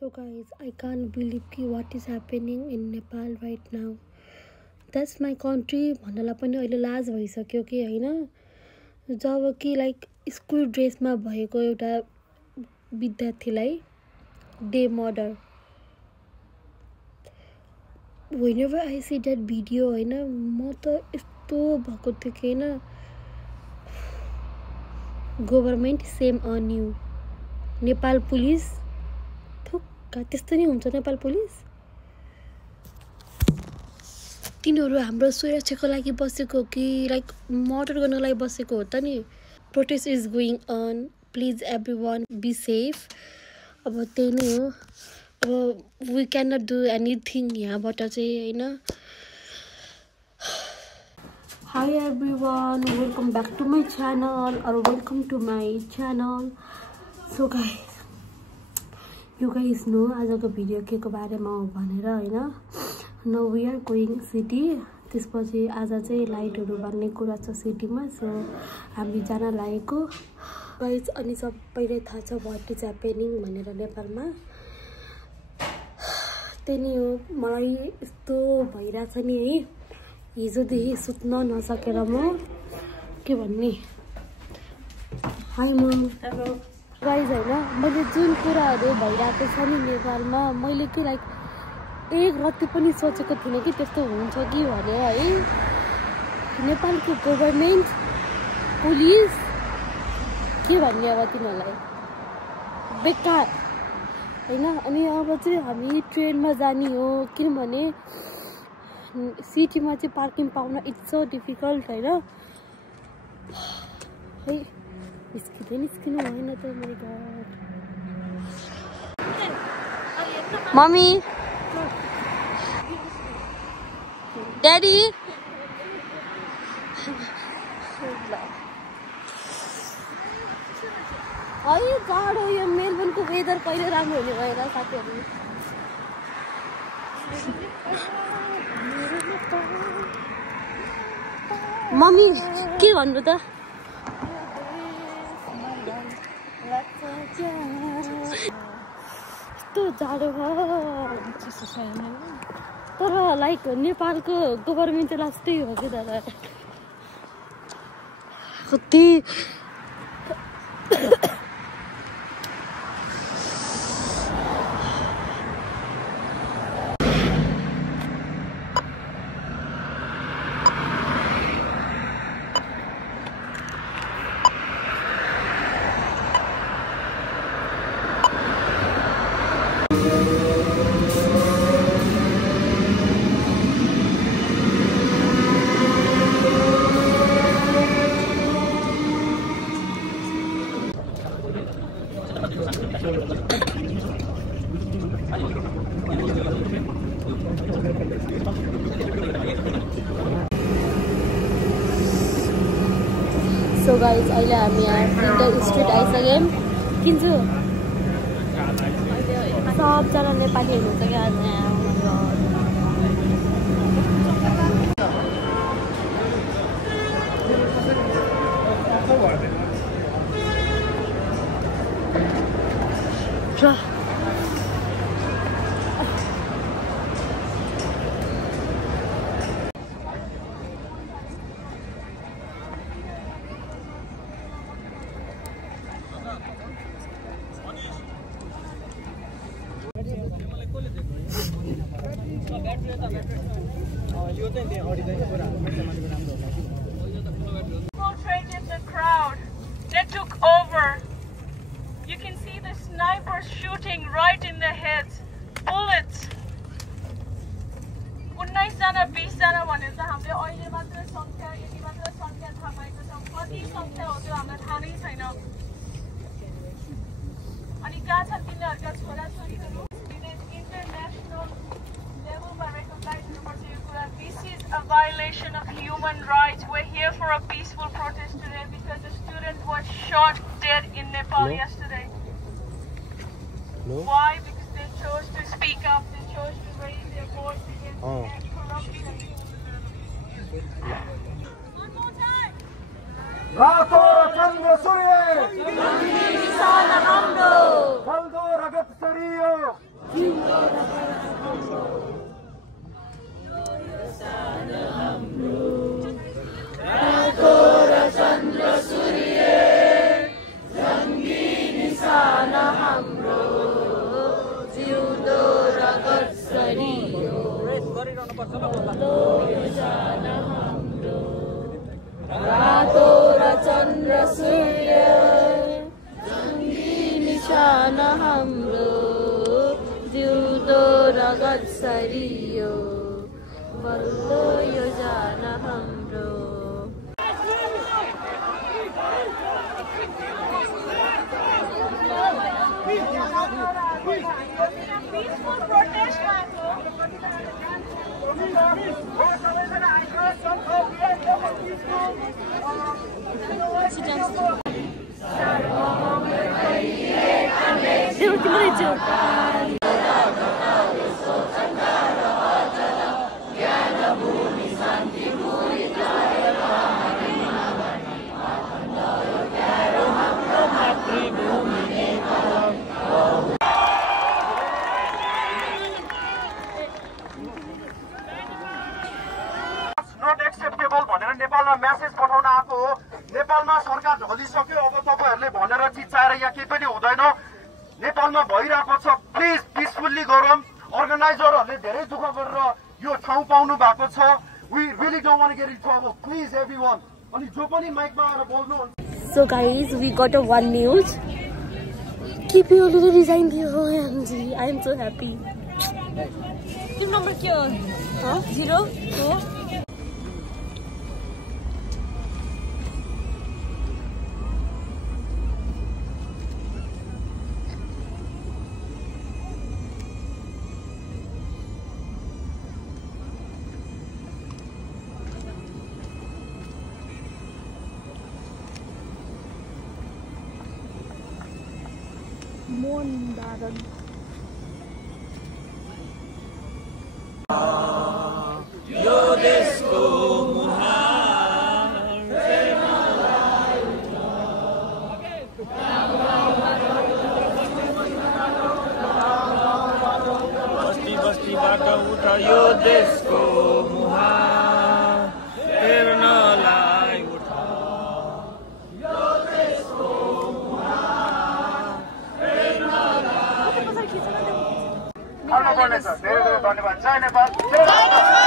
So guys, I can't believe what is happening in Nepal right now. That's my country. भन्नला पनि अहिले लाज भइसक्यो कि हैन. जब कि लाइक स्कुल ड्रेसमा भएको एउटा विद्यार्थीलाई day murder. Whenever I see that video हैन म त यस्तो भएको थियो कि हैन. Government shame on you. Nepal police त्यस्तो नि हुन्छ नेपाल पुलिस. तिनीहरु हाम्रो सुरक्षाको लागि बसेको कि लाइक मर्डर गर्नको लागि बसेको हो त नि. Protest is going on. Please everyone be safe. अब त्यही नै हो. अब we can not do anything यहाँबाट चाहिँ हैन. Hi everyone, welcome back to my channel और welcome to my channel. So guys, you guys know आजको भिडियो के को बारेमा हो भनेर हैन. No we are going city. त्यसपछि आज चाहिँ लाइटहरु बन्ने कुरा छ सिटीमा. सो हामी जान लागेको गाइस. अनि सबैले थाहा छ व्हाट इज ह्यापनिङ भनेर नेपालमा. त्यही नै हो. मलाई यस्तो भइराछ नि है. हिजोदेखि सुत्न नसकेर म के भन्ने. हाई मम. हेलो गाइज हैन. मैले जुन कुराहरु भइराको छ नि नेपालमा, मैले के लाइक एक रत्ती पनि सोचेको थिएन कि त्यस्तो हुन्छ कि भनेर है. नेपालको गभर्नमेन्ट पुलिस के भन्ने अब तिनीहरुलाई बेकार हैन. अनि अब चाहिँ हामी ट्रेनमा जानी हो किनभने सिटीमा चाहिँ पार्किङ पाउन इट्स सो डिफिकल्ट हैन. है निस्किनु भएन त. My God. मम्मी, ड्याडी, है जाडो. यो मेलबर्नको वेदर कहिले राम्रो हुने भएन साथीहरु. मम्मी के भन्नु त. यस्तो जाडो तर लाइक नेपालको गभर्नमेन्ट चाहिँ लास्टै हो कि दादा. कति सो गाइज अहिले हामी यहाँ स्ट्रिट आइसक्यौँ. किन्छु सबजना नेपाली हुनुहुन्छ क्या आज यहाँ. Infiltrated the crowd. They took over. You can see the snipers shooting right in the heads. Bullets. 19 जना 20 जना भनेर त हामीले अहिले मात्र संख्या यति मात्र संख्या थाहा पाएको छौं. कति संख्या हो त्यो हामीलाई थाहा नै छैन. अनि कहाँ छ तिनीहरुका छोराछोरीहरु. इन्टरनेशनल लेभलमा रेकग्नाइज हुनुपर्छ यो कुरा. This is a violation of human rights. We're here for a peaceful protest today because a student was shot dead in Nepal yesterday. Why? Because they chose to speak up. They chose to raise their voice against corruption. One more time. रातो चन्द्र सूर्य Ramdo. Saldo ragat sariyo रातो र चन्द्र सूर्य निशान हाम्रो जिउँदो रगत सरियो बल्लो यो जान हाम्रो Peaceful protest. नेपालमा मेसेज पठाउन आएको हो नेपालमा सरकार ढलिसक्यो अब तपाईहरुले भनेर चिच्चाएर यहाँ केही पनि हुँदैन नेपालमा भइरहेको छ प्लिज पिसफुल्ली गरौँ अर्गनाइजरहरुले धेरै दुःख गरेर यो ठाउँ पाउनु भएको छ we really don't want to get in trouble please everyone अनि जो पनि माइकमा आएर बोल्नु So guys, we got a one news. KP already resigned here. OMG, I am so happy. Team number kya? Huh? 0, 2. Mondaran. Yo desko muhar basti basti bata uta yo desko muhar ferna lai uta yo desko धन्यवाद जय नेपाल